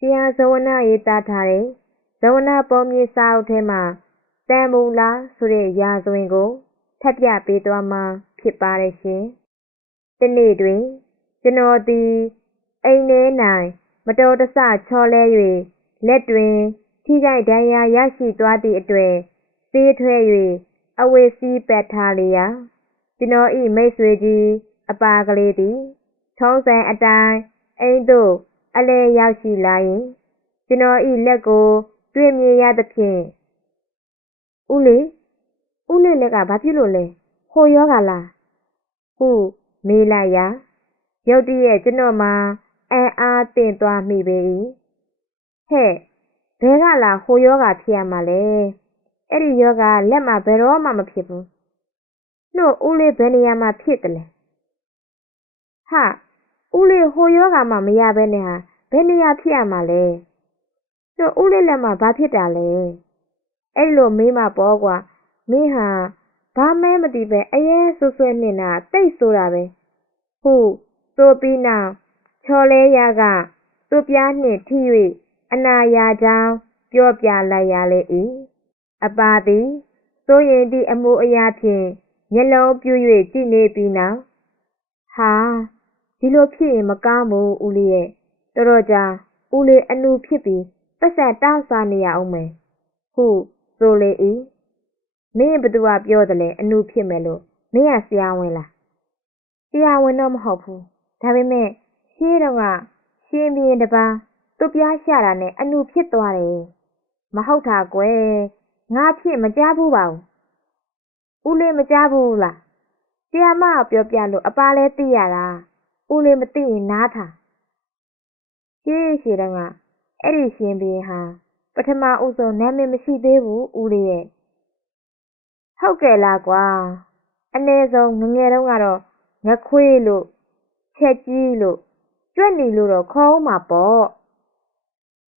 ဆရာဇဝနာရေးသားထားတဲ့ဇဝနာပေါ်မြေစာအုပ်ထဲမှာတန်မူလားဆိုတဲ့ရာဇဝင်ကိုထပ်ပြပေးသွားမှာဖြစ်ပါတယ်ရှင်။တနေ့တွင်ကျွန်တော်သည်အိမ်ထဲ၌မတော်တဆချော်လဲ၍လက်တွင်ထိခိုက်ဒဏ်ရာရရှိသွားသည့်အတွက်ဆေးထွက်၍အဝတ်စည်းပတ်ထားလျက်ကျွန်တော်၏မိတ်ဆွေကြီးအပါကလေးသည်ထုံးစံအတိုင်းအိမ်သို့ အလည်ရောက်ရှိလာရင်ကျွန်တော်၏လက်ကို တွေ့မြင်ရသဖြင့်ဦးလေးဦးလေးလက်ကဘာဖြစ်လို့လဲဟိုယောဂလားဟုမေးလိုက်ရာရုတ်တရက်ကျွန်တော်မှာအံ့အားသင့်သွားမိပေ၏ဟဲ့ဘဲကလာဟိုယောဂဖြစ်ရမှာလဲအဲ့ဒီယောဂလက်မှာဘယ်တော့မှမဖြစ်ဘူးနှုတ်ဦးလေးဘယ်နေရာမှာဖြစ်တယ်လဲဟာဦးလေးဟိုယောဂမှမရဘဲနဲ့ဟာ ဘယ်နေရာဖြစ်ရမှာလဲနှုတ်ဦးလေးလက်မှာဘာဖြစ်တာလဲအဲ့လိုမေးမှပေါ့ကွာမင်းဟာဘာမဲမသိပဲအရင်ဆွဆွဲနေတာတိတ်ဆိုတာပဲဟုဆိုပြီးနောက်ချော်လဲရကသူ့ပြားနှင့်ထိ၍အနာရာကြောင်းပြောပြလိုက်ရလေ၏အပါသည်စိုးရင်သည့်အမှုအရာဖြင့်မျက်လုံးပြူ၍ကြည့်နေပြီးနောက်ဟာဒီလိုဖြစ်ရင်မကောင်းဘူးဦးလေးရဲ့ တော်တော်ကြာဦးလေးအနူဖြစ်ပြီးပတ်စံတောင်းစားနေရအောင်မယ်ဟုဆိုလေ၏မင်းဘသူကပြောတယ်လဲအနူဖြစ်မယ်လို့မင်းကဆရာဝန်လားဆရာဝန်တော့မဟုတ်ဘူးဒါပေမဲ့ရှင်းတော့ကရှင်းပြင်းတပန်းသူ့ပြားရှာတာနဲ့အနူဖြစ်သွားတယ်မဟုတ်တာကွယ်ငါဖြစ်မကြားဘူးပါဘူးဦးလေးမကြားဘူးလားဆရာမပြောပြလို့အပါလဲသိရတာဦးလေးမသိရင်နားထား ရှေးရှေးတုန်းကအဲ့ဒီရှင်ဘင်းဟာပထမဦးဆုံးနာမည်မရှိသေးဘူးဦးလေးရဲ့ဟုတ်ကဲ့လားကွာအနည်းဆုံးငငယ်တုန်းကတော့ငခွေးလို့ချက်ကြီးလို့ကြွက်နေလို့တော့ခေါ်ဦးမှာပေါ့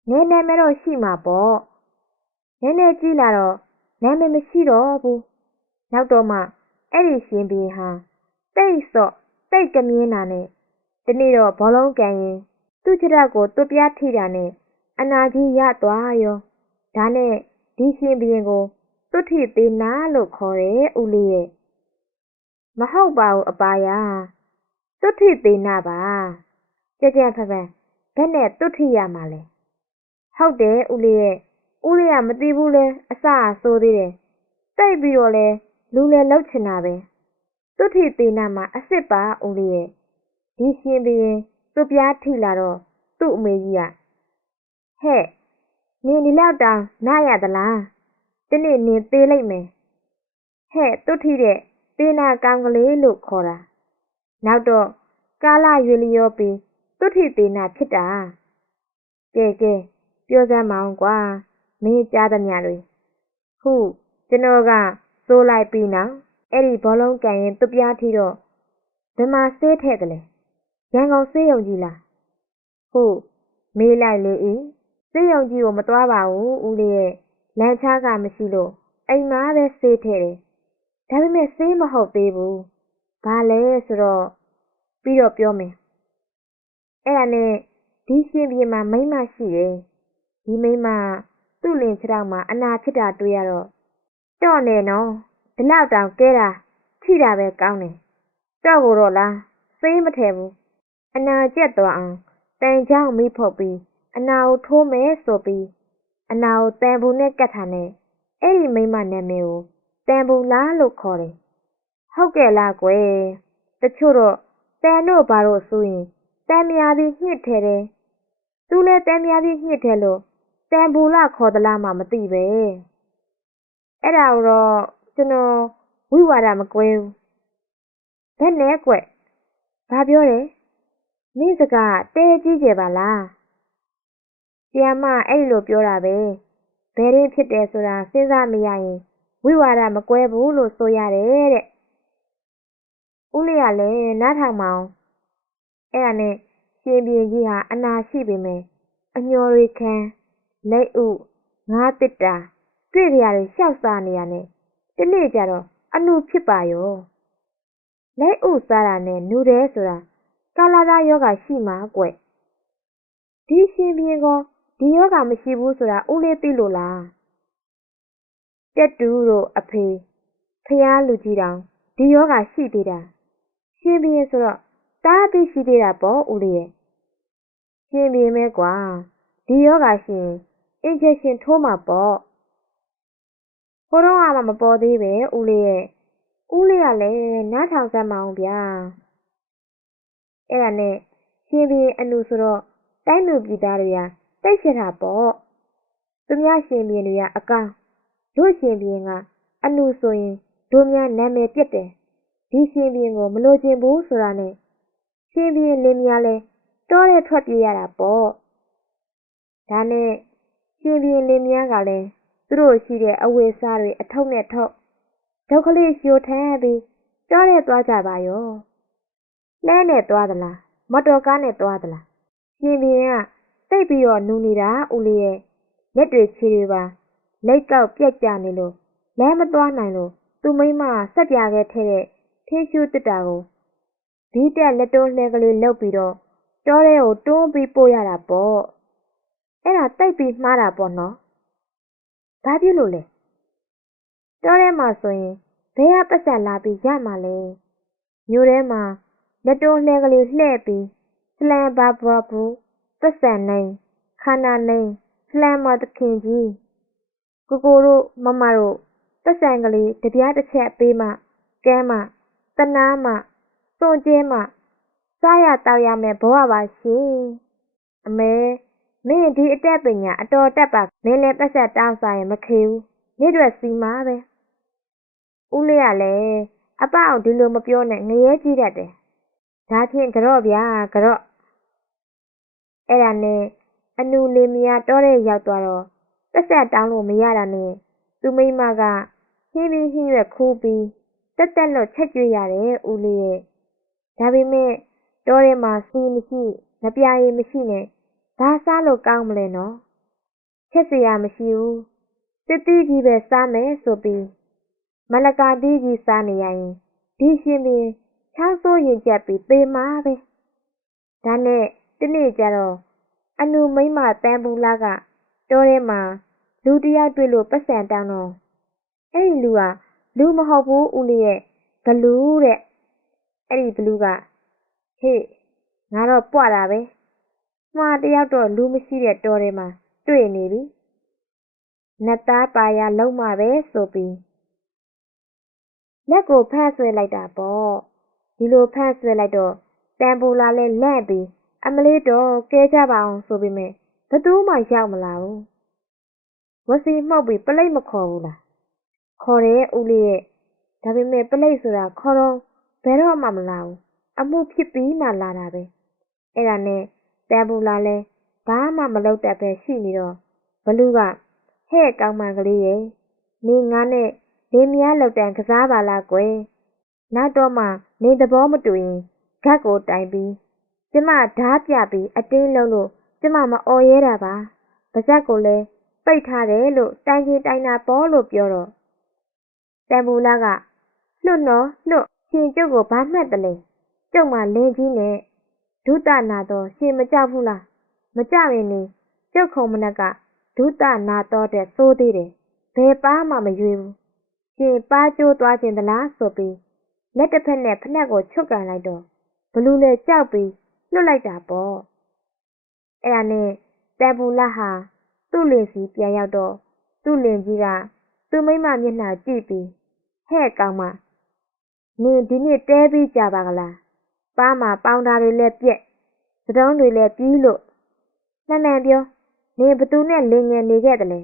နည်းနည်းမဲတော့ရှိမှာပေါ့နည်းနည်းကြီးလာတော့နာမည်မရှိတော့ဘူးနောက်တော့မှအဲ့ဒီရှင်ဘီဟာတိတ်ဆော့တိတ်ကမြင်းတာနဲ့ဒီနေ့တော့ဘောလုံးကန်ရင် သူ့ခြေထောက်ကိုတွပြားထိတာနဲ့အနာကြီးရသွားရောဒါနဲ့ဒီရှင်ဘီရင်ကိုသွတ်ထိသေးနာလို့ခေါ်တယ်ဦးလေးရဲ့မဟုတ်ပါဘူးအပါယာသွတ်ထိသေးနာပါကြကြဖဖဘယ်နဲ့သွတ်ထိရမှာလဲဟုတ်တယ်ဦးလေးရဲ့ဦးလေးကမသိဘူးလဲအစအဆိုးသေးတယ်တိတ်ပြီးတော့လဲလူလဲလောက်ချင်တာပဲသွတ်ထိသေးနာမှာအစ်စ်ပါဦးလေးရဲ့ဒီရှင်ဘရင် သူ့ပြားထိလာတော့သူ့အမေကြီးကဟဲ့နင်ဒီလောက်တောင်နားရသလားတနေ့နင်သေးလိုက်မယ်ဟဲ့သူ့ထိတဲ့သေးနာကောင်းကလေးလို့ခေါ်တာနောက်တော့ကာလရွေလျောပြီးသူ့ထိသေးနာဖြစ်တာကဲကဲပြောစမ်းမအောင်ကွာမင်းကြားသမျှတွေဟုကျွန်တော်ကစိုးလိုက်ပြီးနောက်အဲ့ဒီဘောလုံးကန်ရင်သူ့ပြားထီတော့ဘယ်မှာဆေးထည့်တယ်လဲ ရန်ကုန်ဆေးရုံကြီးလားဟုမေးလိုက်လေ၏ဆေးရုံကြီးကိုမသွားပါဘူးဦးလေးရဲ့လမ်းချားကမရှိလို့အိမ်မှာပဲဆေးထည့်တယ်ဒါပေမဲ့ဆေးမဟုတ်သေးဘူးဘာလဲဆိုတော့ပြီးတော့ပြောမယ်အဲ့ဒါနဲ့ဒီရှင်ပြေမှာမိန်းမရှိတယ်ဒီမိန်းမသူ့လင်ခြေထောက်မှာအနာဖြစ်တာတွေ့ရတော့တော့နေနော်ဒီလောက်တောင်ကဲတာထိတာပဲကောင်းတယ်တော့ကိုတော့လားစေးမထဲဘူး အနာကျက်သွားအောင်တန်ချောင်းမိဖုတ်ပြီးအနာကိုထိုးမယ်ဆိုပြီးအနာကိုတန်ဘူးနဲ့ကတ်ထားနဲ့အဲ့ဒီမိမနာမည်ကိုတန်ဘူးလားလို့ခေါ်တယ်ဟုတ်ကဲ့လားကွယ်တချို့တော့တန်တို့ဘာလို့ဆိုရင်တန်မြာပြီးညှစ်ထဲတယ်သူလည်းတန်မြာပြီးညှစ်ထဲလို့တန်ဘူးလားခေါ်သလားမှမသိပဲအဲ့ဒါတော့ကျွန်တော်ဝိဝါဒမကွဲဘူးဘယ်နဲ့ကွဘာပြောတယ် မင်းစကားတဲကြီးကြပါလားဆီယမအဲ့လိုပြောတာပဲဘယ်ရင်းဖြစ်တယ်ဆိုတာစဉ်းစားမရရင်ဝိဝါဒမကွဲဘူးလို့ဆိုရတယ်တဲ့ဦးလေးကလည်းနားထောင်မအောင်အဲ့ဒါနဲ့ရှင်ပြင်းကြီးဟာအနာရှိပေမဲ့အညော်ရီခံလက်ဥငါးတစ်တာတွေ့ကြရတယ်ရှောက်စားနေရနဲ့တနေ့ကျတော့အနုဖြစ်ပါရောလက်ဥစားတာနဲ့နူတယ်ဆိုတာ ကာလာသားယောဂရှိမှာကွဒီရှင်ဘင်းကောဒီယောဂမရှိဘူးဆိုတာဦးလေးသိလို့လားတက်တူတို့အဖေဖျားလူကြီးတောင်ဒီယောဂရှိသေးတာရှင်ဘင်းဆိုတော့တားသိရှိသေးတာပေါ့ဦးလေးရဲ့ရှင်ဘင်းမဲကွာဒီယောဂရှင်အင်ဂျက်ရှင်ထိုးမှာပေါ့ဟိုတော့မှမပေါ်သေးပဲဦးလေးရဲ့ဦးလေးကလည်းနားထောင်စမ်းမအောင်ဗျာ အဲ့ဒါနဲ့ရှင်ဘင်းအနုဆိုတော့တိုင်းလူပြည်သားတွေကတိတ်ရှတာပေါ့သူများရှင်ဘင်းတွေကအကောင်တို့ရှင်ဘင်းကအနုဆိုရင်တို့များနာမည်ပြက်တယ်ဒီရှင်ဘင်းကိုမလိုချင်ဘူးဆိုတာနဲ့ရှင်ဘင်းလင်းများလဲတောတဲ့ထွက်ပြေးရတာပေါ့ဒါနဲ့ရှင်ဘင်းလင်းများကလည်းသူတို့ရှိတဲ့အဝေစားတွေအထုပ်နဲ့ထုတ်ဒုက္ခလေးရှို့ထမ်းပြီးတောတဲ့သွားကြပါရော လဲနဲ့သွားသလားမတော်ကားနဲ့သွားသလားရှင်ဘင်းကတိတ်ပြီးတော့နူနေတာဦးလေးရဲ့လက်တွေခြေတွေပါလက်ကောက်ပြက်ကြနေလို့လမ်းမသွားနိုင်လို့သူမိမဆက်ပြခဲ့ထဲတဲ့ထင်းရှူးတစ်တာကိုဒီတက်လက်တွန်းလှဲကလေးလှုပ်ပြီးတော့တောထဲကိုတွန်းပြီးပို့ရတာပေါ့အဲ့ဒါတိတ်ပြီးမှားတာပေါ့နော်ဘာဖြစ်လို့လဲတောထဲမှာဆိုရင်ဘယ်ကပတ်စံလာပြီးရမှာလဲမြို့ထဲမှာ လက်တွန်းလှဲကလေးလှဲ့ပြီးစလန်ဘာဘာဘူးပတ်စံနိုင်ခန္ဓာနိုင်လှမ်းမသခင်ကြီးကိုကိုတို့မမတို့ပတ်စံကလေးတပြားတစ်ချက်ပေးမှကဲမှတနာမှစွန့်ကျဲမှစားရတောက်ရမယ်ဘဝပါရှင်အမေမင်းဒီအတက်ပညာအတော်တက်ပါမင်းလည်းပတ်ဆက်တောင်းစားရင်မခေဘူးနေ့တွက်စီမာပဲဦးလေးကလည်းအပအောင်ဒီလိုမပြောနဲ့ငရဲကြီးတတ်တယ် ဒါဖြင့်ကြော့ဗျာကြော့အဲ့ဒါနဲ့အနူလေးမယားတောထဲရောက်သွားတော့ပတ်ဆက်တောင်းလို့မရတာနဲ့သူမိမကဟင်းပြီးဟင်းရွက်ခိုးပြီးတက်တက်လို့ချက်ကျွေးရတယ်ဦးလေးရဲ့ဒါပေမဲ့တောထဲမှာစီမရှိငပြာရည်မရှိနဲ့ဘာစားလို့ကောင်းမလဲနော်ချက်စရာမရှိဘူးတစ်တီးကြီးပဲစားမယ်ဆိုပြီးမလကာတီးကြီးစားနေရရင်ဒီရှင်ပင် ချောင်းဆိုးရင်ကြက်ပြီးပေမှာပဲဒါနဲ့တနေ့ကျတော့အနုမိမတန်ပူလာကတောထဲမှာလူတယောက်တွေ့လို့ပတ်စံတောင်းတော့အဲ့ဒီလူကလူမဟုတ်ဘူးဦးလေးရဲ့ဘလူးတဲ့အဲ့ဒီဘလူးကဟေ့ငါတော့ပွားတာပဲမှားတယောက်တော့လူမရှိတဲ့တောထဲမှာတွေ့နေပြီနတ်သားပါရလုံးမပဲဆိုပြီးလက်ကိုဖန့်ဆွဲလိုက်တာပေါ့ ဒီလိုဖန့်ဆွဲလိုက်တော့တန်ပူလာလဲလန့်ပြီးအမလေးတော့ကဲကြပါအောင်ဆိုပေမဲ့ဘသူမှရောက်မလာဘူးဝစီမှောက်ပြီးပလိတ်မခေါ်ဘူးလားခေါ်တယ်ဦးလေးရဲ့ဒါပေမဲ့ပလိတ်ဆိုတာခေါ်တော့ဘယ်တော့မှမလာဘူးအမှုဖြစ်ပြီးမှလာတာပဲအဲ့ဒါနဲ့တန်ပူလာလဲဘာမှမလုပ်တတ်ပဲရှိနေတော့ဘလူးကဟဲ့ကောင်းမန်ကလေးရဲ့နေငါနဲ့နေမယားလောက်တန်ကစားပါလားကွယ် နောက်တော့မှနေသဘောမတူရင်ဂတ်ကိုတိုင်ပြီးကျမဓားပြပြီးအတင်းလုံးလို့ကျမမအော်ရဲတာပါပါဇက်ကိုလည်းပိတ်ထားတယ်လို့တိုင်ကြီးတိုင်တာပေါ်လို့ပြောတော့တန်ပူလာကလွတ်နော်လွတ်ရှင်ကျုပ်ကိုဘာမှတ်တယ်လဲကျုပ်မှလင်းကြီးနဲ့ဒုတနာတော့ရှင်မကြောက်ဘူးလားမကြောက်ရင်နေကျုပ်ခုံမနက်ကဒုတနာတော့တဲ့သိုးသေးတယ်ဘယ်ပါမှမရွေးဘူးရှင်ပါကျိုးသွားခြင်းသလားဆိုပြီး လက်တစ်ဖက်နဲ့ဖက်နှက်ကိုချုပ်ကန်လိုက်တော့ဘလူးလည်းကြောက်ပြီးလွတ်လိုက်တာပေါ့အဲ့ဒါနဲ့တန်ပူလဟာသူ့လင်စီပြန်ရောက်တော့သူ့လင်ကြီးကသူ့မိမမျက်နှာကြည့်ပြီးဟဲ့ကောင်မနင်ဒီနေ့တဲပြီးကြပါကလားပါမှာပေါင်တာတွေလည်းပြက်စတုံးတွေလည်းပြီးလို့နှံ့နှံပြောနင်ဘသူနဲ့လင်ငယ်နေခဲ့တယ်လေ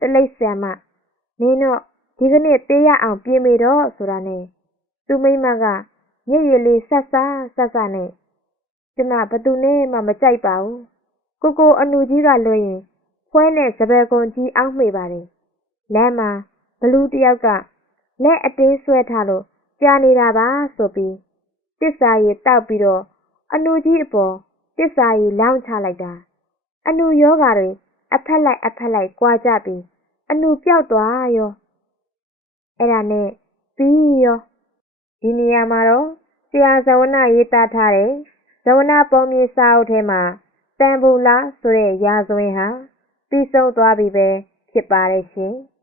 တလိပ်ဆံမနင်တော့ဒီကနေ့တေးရအောင်ပြင်မေတော့ဆိုတာနဲ့ သူမိမကညစ်ရည်လေးဆက်ဆာဆက်ဆာနဲ့ကျမဘသူနဲ့မှမကြိုက်ပါဘူးကိုကိုအနူကြီးကလွှဲရင်ဖွဲနဲ့စပယ်ကွန်ကြီးအောက်မေ့ပါတယ်လမ်းမှာဘလူးတယောက်ကလက်အတင်းဆွဲထားလို့ကြာနေတာပါဆိုပြီးတစ္ဆာရည်တောက်ပြီးတော့အနူကြီးအပေါ်တစ္ဆာရည်လောင်းချလိုက်တာအနူယောဂါတွေအဖက်လိုက်အဖက်လိုက်ကြွားကြပြီးအနူပြောက်သွားရောအဲ့ဒါနဲ့ပြီးရော ဒီနေရာမှာတော့ဆရာဇဝနရေးသားထားတဲ့ဇဝနပုံမြေစာအုပ်ထဲမှာတတန်ဘူလားဆိုတဲ့ရာဇဝင်ဟာပြီးဆုံးသွားပြီပဲဖြစ်ပါတယ်ရှင်။